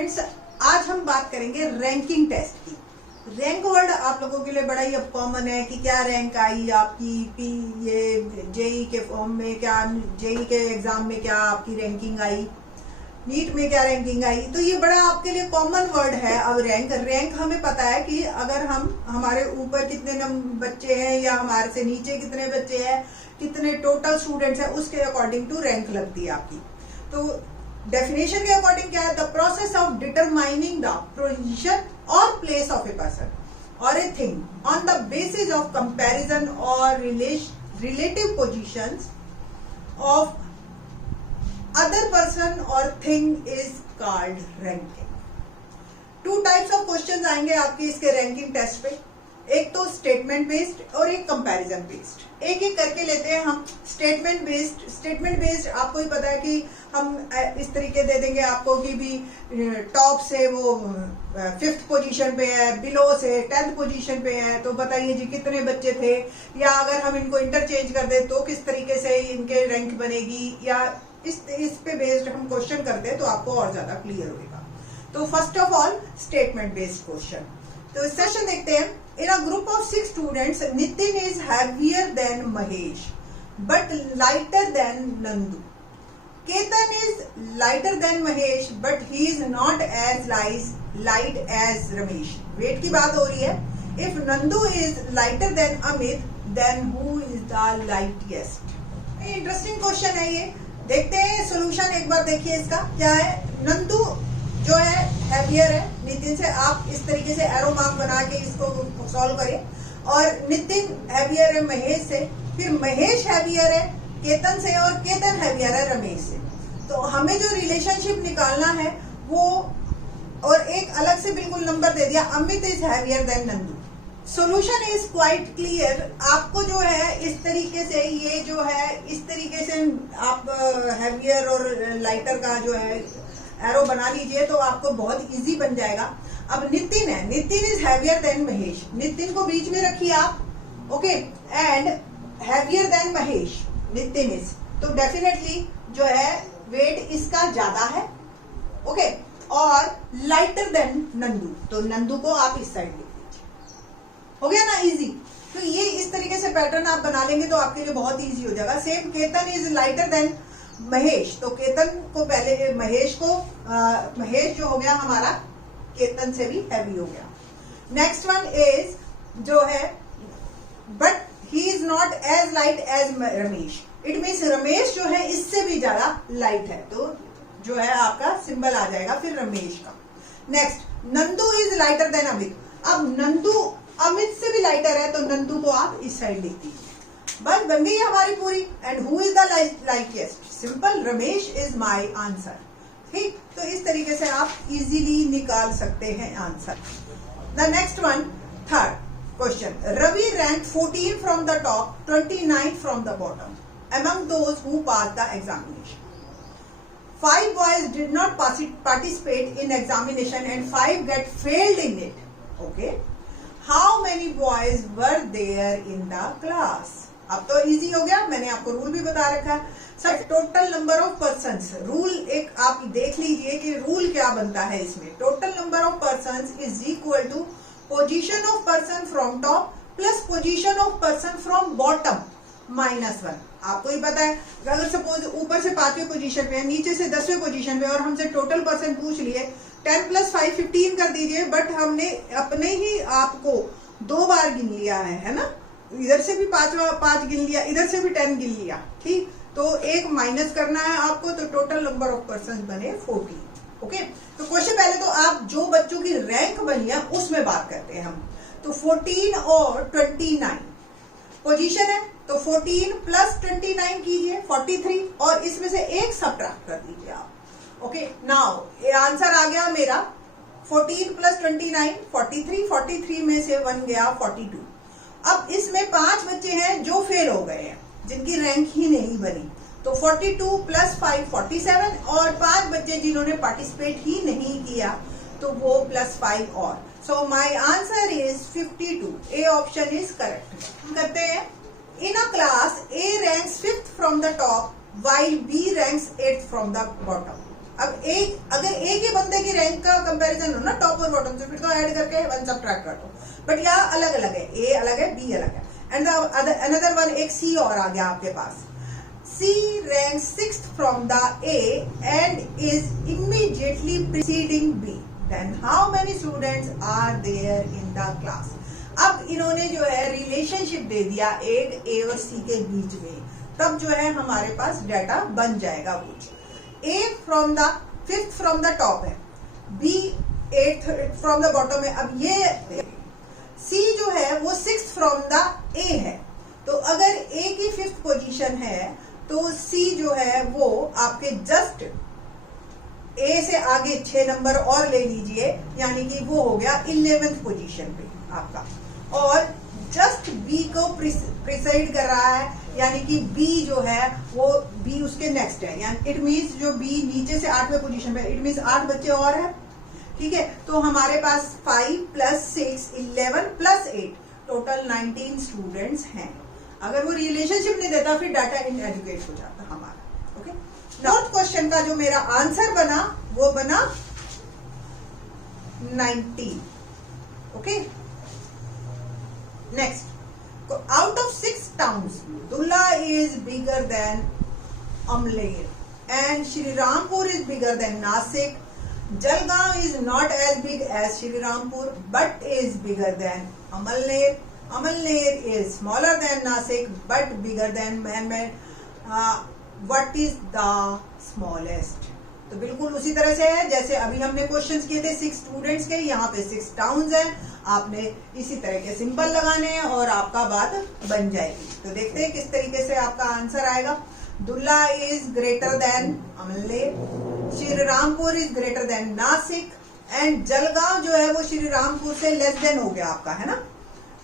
Students, आज हम बात करेंगे रैंकिंग टेस्ट की। रैंक वर्ड आप लोगों के लिए बड़ा ही अब कॉमन है कि क्या रैंक आई आपकी ये जेई के फॉर्म में, क्या जेई के एग्जाम में क्या आपकी रैंकिंग आई, नीट में क्या रैंकिंग आई। तो ये बड़ा आपके लिए कॉमन वर्ड है। अब रैंक हमें पता है कि अगर हम हमारे ऊपर कितने बच्चे हैं या हमारे से नीचे कितने बच्चे हैं, कितने टोटल स्टूडेंट्स हैं, उसके अकॉर्डिंग टू रैंक लगती है आपकी। तो डेफिनेशन के अकॉर्डिंग क्या है? The process of determining the position और प्लेस ऑफ ए पर्सन और a thing on the basis of comparison और relative positions of other person or thing is called ranking। 2 types of questions आएंगे आपके इसके ranking test पे, एक तो statement based और एक कंपैरिजन बेस्ड। एक एक करके लेते हैं हम। स्टेटमेंट बेस्ड आपको ही पता है कि हम इस तरीके दे देंगे आपको कि भी टॉप से वो 5th पोजीशन पे है, बिलो से 10th पोजीशन पे है, तो बताइए जी कितने बच्चे थे, या अगर हम इनको इंटरचेंज कर दे तो किस तरीके से इनके रैंक बनेगी, या इस पे बेस्ड हम क्वेश्चन करते हैं तो आपको और ज्यादा क्लियर होगा। तो first of all statement based question. तो इस सेशन देखते हैं। In a group of 6 students, Nitin is heavier than Mahesh but lighter than Nandu. Ketan is lighter than Mahesh but he is not as light as Ramesh. Weight की बात हो रही है। If Nandu is lighter than Amit then who is the lightest. Interesting question है ये। देखते हैं solution. एक बार देखिए इसका क्या है। नंदू जो है हैवियर है नितिन से। आप इस तरीके से एरो मार्क बना के इसको सॉल्व करें। और नितिन हैवियर है महेश से, फिर महेश हैवियर है केतन से, और केतन हैवियर है रमेश से। तो हमें जो रिलेशनशिप निकालना है वो, और एक अलग से बिल्कुल नंबर दे दिया, Amit is heavier then Nandu. Solution is quite clear. आपको जो है इस तरीके से, ये जो है इस तरीके से आप हैवियर और लाइटर का जो है एरो बना लीजिए तो आपको बहुत इजी बन जाएगा। अब नितिन है, Nitin is heavier than Mahesh. Nitin को बीच में रखिए आप, okay, and heavier than Mahesh Nitin is. तो डेफिनेटली जो है वेट इसका ज्यादा है, ओके, और लाइटर देन नंदू। तो नंदू को आप इस साइड लिख लीजिए। हो गया ना इजी। तो ये इस तरीके से पैटर्न आप बना लेंगे तो आपके लिए बहुत इजी हो जाएगा। Same Ketan is lighter than Mahesh, तो केतन को पहले महेश जो हो गया हमारा केतन से भी हैवी हो गया। नेक्स्ट वन इज जो है but he is not as light as Ramesh. It means Ramesh जो है इससे भी ज्यादा लाइट है, तो जो है आपका सिंबल आ जाएगा फिर रमेश का। Next Nandu is lighter than Amit. अब नंदू अमित से भी लाइटर है तो नंदू को आप इस साइड लिख दीजिए। बस बन गई हमारी पूरी। And who is the lightest? Simple, Ramesh is my answer. ठीक, तो इस तरीके से आप इजीली निकाल सकते हैं answer. The next one, third question. Ravi rank 14 from the top, 29 from the bottom among those who passed the examination. 5 boys did not participate in examination and 5 get failed in it. Okay. How many boys were there in the class? अब तो easy हो गया। मैंने आपको rule भी बता रखा है। Sir total number of persons, rule एक आप देख लीजिए कि रूल क्या बनता है इसमें। Total number of persons is equal to position of person from top plus position of person from bottom -1। आपको ही पता है, अगर सपोज ऊपर से 5वें पोजीशन पे है, नीचे से 10वें पोजीशन पे, और हमसे टोटल पर्सन पूछ लिए 10 + 5 15 कर दीजिए, बट हमने अपने ही आपको 2 बार गिन लिया है ना। इधर से भी 5 गिन लिया, इधर से भी 10 गिन लिया। ठीक, तो एक माइनस करना है आपको, तो टोटल नंबर ऑफ पर्सन बने 14। ओके, तो क्वेश्चन पहले तो आप जो बच्चों की रैंक बनी है उसमें बात करते हैं हम। तो 14 और 29 पोजीशन है, तो 14 + 29 कीजिए 43, और इसमें से एक सबट्रैक्ट कर दीजिए आप। ओके, नाउ आंसर आ गया मेरा 14 + 29 43, 43 में से 1 गया 42। अब इसमें 5 बच्चे हैं जो फेल हो गए हैं, जिनकी रैंक ही नहीं बनी, तो 42 + 5 47, और 5 बच्चे जिन्होंने पार्टिसिपेट ही नहीं किया तो वो +5 और। So my answer is 52। A option is correct. करते हैं। In a class A ranks 5th from the top while B ranks 8th from the bottom. अब अगर एक ही बंदे की रैंक का कंपैरिजन हो ना टॉप और बॉटम से, फिर तो ऐड करके 1 सबट्रैक्ट कर दो, बट यहाँ अलग अलग है, ए अलग है, बी अलग है। एंड अनदर वन, एक सी और आ गया आपके पास। C ranks 6th from the A and is immediately preceding B. Then how many students are there in the class? अब इन्होंने जो है रिलेशनशिप दे दिया एक A और C के बीच में, तब जो है हमारे पास डाटा बन जाएगा कुछ। A from the 5th from the top है, B 8th from the bottom है। अब ये C जो है वो 6th from the A है, तो अगर A की 5th पोजीशन है तो C जो है वो आपके जस्ट A से आगे 6 नंबर और ले लीजिए, यानी कि वो हो गया 11th पोजीशन पे आपका, और जस्ट B को प्रिसाइड कर रहा है, यानी कि B जो है वो B उसके नेक्स्ट है, यानी इट मीन्स जो B नीचे से 8वें पोजीशन पे, इट मीन्स 8 बच्चे और है, ठीक है। तो हमारे पास 5 + 6 11 + 8 टोटल 19 स्टूडेंट्स हैं। अगर वो रिलेशनशिप नहीं देता फिर डाटा इनएडुकेट हो जाता हमारा। ओके, फोर्थ क्वेश्चन का जो मेरा आंसर बना वो बना 19। Okay, next, out of 6 towns Dhule is bigger than Amalner and Shrirampur is bigger than Nashik. Jalgaon is not as big as Shrirampur but is bigger than Amalner. Amalner is smaller than Nasik but bigger than Manmed. What is the smallest? तो बिल्कुल उसी तरह से है जैसे अभी हमने questions किए थे 6 स्टूडेंट्स के, यहाँ पे 6 टाउन्स हैं, आपने इसी तरह के सिंबल लगाने हैं और आपका बात बन जाएगी। तो देखते हैं किस तरीके से आपका आंसर आएगा। Dhule is greater than Amalner, Shrirampur is greater than Nashik, and Jalgaon जो है वो श्रीरामपुर से लेस देन हो गया आपका, है ना,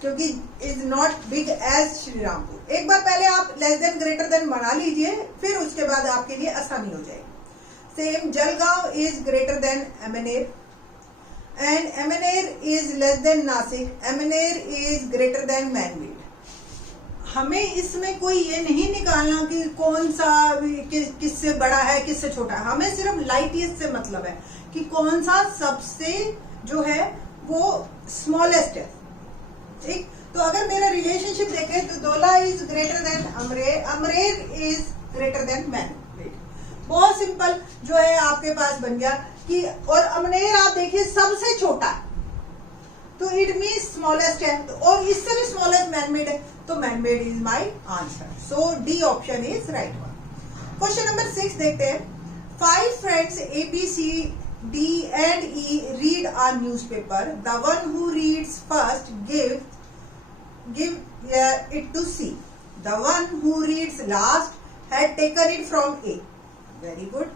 क्योंकि is not big as Shrirampur. एक बार पहले आप लेस देन ग्रेटर देन बना लीजिए, फिर उसके बाद आपके लिए आसानी हो जाएगी। Same, Jalgaon is greater than Amalner and Amalner is less than Nashik, Amalner is greater than Manmad. हमें इसमें कोई ये नहीं निकालना कि कौन सा किससे बड़ा है किससे छोटा है, हमें सिर्फ लाइटेस्ट से मतलब है कि कौन सा सबसे जो है वो स्मॉलेस्ट है, ठीक। तो अगर मेरा रिलेशनशिप देखें तो Dhule is greater than Amalner, Amalner is greater than Manmad. बहुत सिंपल जो है आपके पास बन गया कि, और अमरेर आप देखिए सबसे छोटा है तो इट मीन स्मॉलेस्ट है, तो और इससे भी स्मॉलेस्ट मैनमेड है, तो manmade is my answer. So D option is right one. Question number 6 देखते हैं। 5 friends A, B, C, D and E read a newspaper. The one who reads first give it to C. The one who reads last had taken it from A. Very good.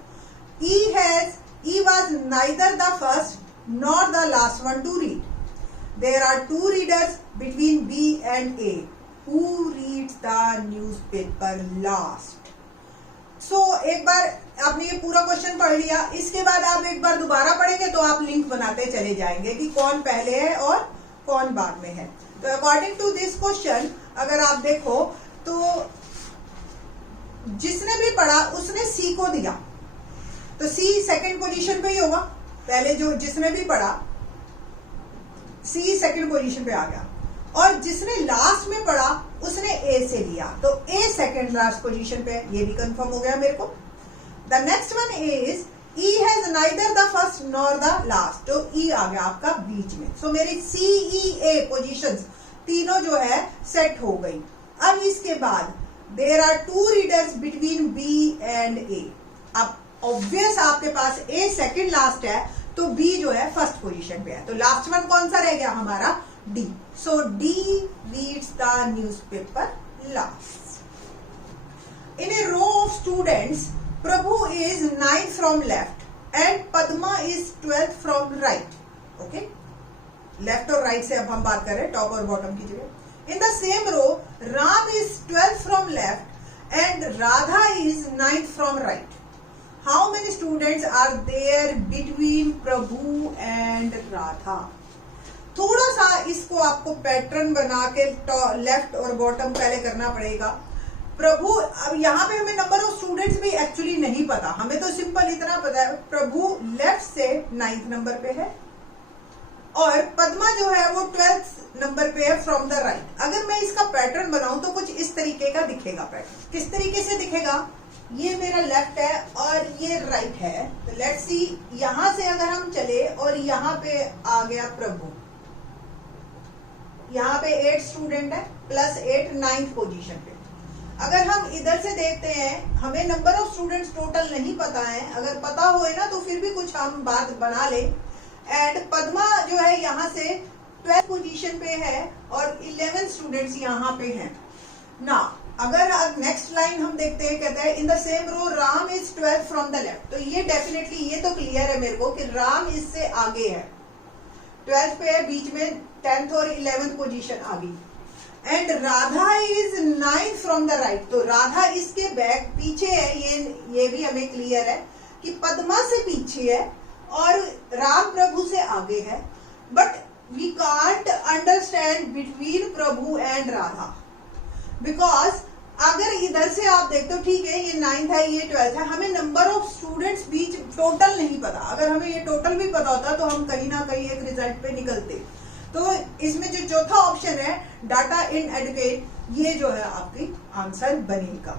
E was neither the first nor the last one to read. There are 2 readers between B and A. Who reads the newspaper last? So, एक बार आपने ये पूरा question पढ़ लिया, इसके बाद आप एक बार दोबारा पढ़ेंगे तो आप लिंक बनाते चले जाएंगे कि कौन पहले है और कौन बाद में है। तो अकॉर्डिंग टू दिस क्वेश्चन अगर आप देखो तो जिसने भी पढ़ा उसने सी को दिया, तो सी सेकंड पोजीशन पे ही होगा। पहले जो जिसने भी पढ़ा सी सेकंड पोजीशन पे आ गया, और जिसने लास्ट में पढ़ा उसने ए से लिया, तो ए सेकंड लास्ट पोजीशन पे, ये भी कंफर्म हो गया मेरे को। The next one is E has neither the first nor the last, तो ई आ गया आपका बीच में। सो मेरी सी ई ए पोजीशंस तीनों जो है सेट हो गई। अब इसके बाद there are 2 readers between B and A. अब ऑब्वियस आपके पास ए सेकंड लास्ट है तो बी जो है फर्स्ट पोजीशन पे है, तो लास्ट वन कौन सा रह गया हमारा, D. So D reads the newspaper last. In a row of students Prabhu is 9th from left and Padma is 12th from right. Okay, left और राइट से अब हम बात कर रहे हैं, टॉप और बॉटम की जगह। In the same row Ram is 12th from left and Radha is 9th from right. How many students are there between Prabhu and Radha? थोड़ा सा इसको आपको पैटर्न बना के लेफ्ट और बॉटम पहले करना पड़ेगा। प्रभु, अब यहाँ पे हमें नंबर ऑफ स्टूडेंट्स भी एक्चुअली नहीं पता, हमें तो सिंपल इतना पता है प्रभु लेफ्ट से 9th नंबर पे है और पद्मा जो है वो 12th नंबर पे है फ्रॉम द राइट। अगर मैं इसका पैटर्न बनाऊं तो कुछ इस तरीके का दिखेगा पैटर्न। किस तरीके से दिखेगा, ये मेरा लेफ्ट है और ये राइट है। तो लेट्स सी, यहां से अगर हम चले और यहाँ पे आ गया प्रभु, यहाँ पे 8 स्टूडेंट है प्लस 8 9th पोजीशन पे। अगर हम इधर से देखते हैं, हमें नंबर ऑफ स्टूडेंट्स टोटल नहीं पता है, अगर पता होए ना तो फिर भी कुछ हम बात बना ले। एंड पद्मा जो है यहाँ से 12th पोजीशन पे है और 11 स्टूडेंट्स यहाँ पे हैं ना। अगर नेक्स्ट लाइन हम देखते हैं, कहता है in the same row Ram is 12th from the left. तो ये डेफिनेटली, ये तो क्लियर है मेरे को कि राम इससे आगे है, 12th पे है, बीच में 10th और 11th पोजीशन आ गई। And Radha is 9th from the right. तो राधा इसके बैक पीछे है, ये भी हमें क्लियर है कि पद्मा से पीछे है और राम प्रभु से आगे है। But we can't understand between Prabhu and Radha, because अगर इधर से आप देखते हो, ठीक है ये 9th है, ये 12th है, हमें number of students beach total नहीं पता। अगर हमें ये टोटल भी पता होता तो हम कहीं ना कहीं एक रिजल्ट पे निकलते। तो इसमें जो चौथा ऑप्शन है डाटा इनएडुकेट, ये जो है आपकी आंसर बनेगा।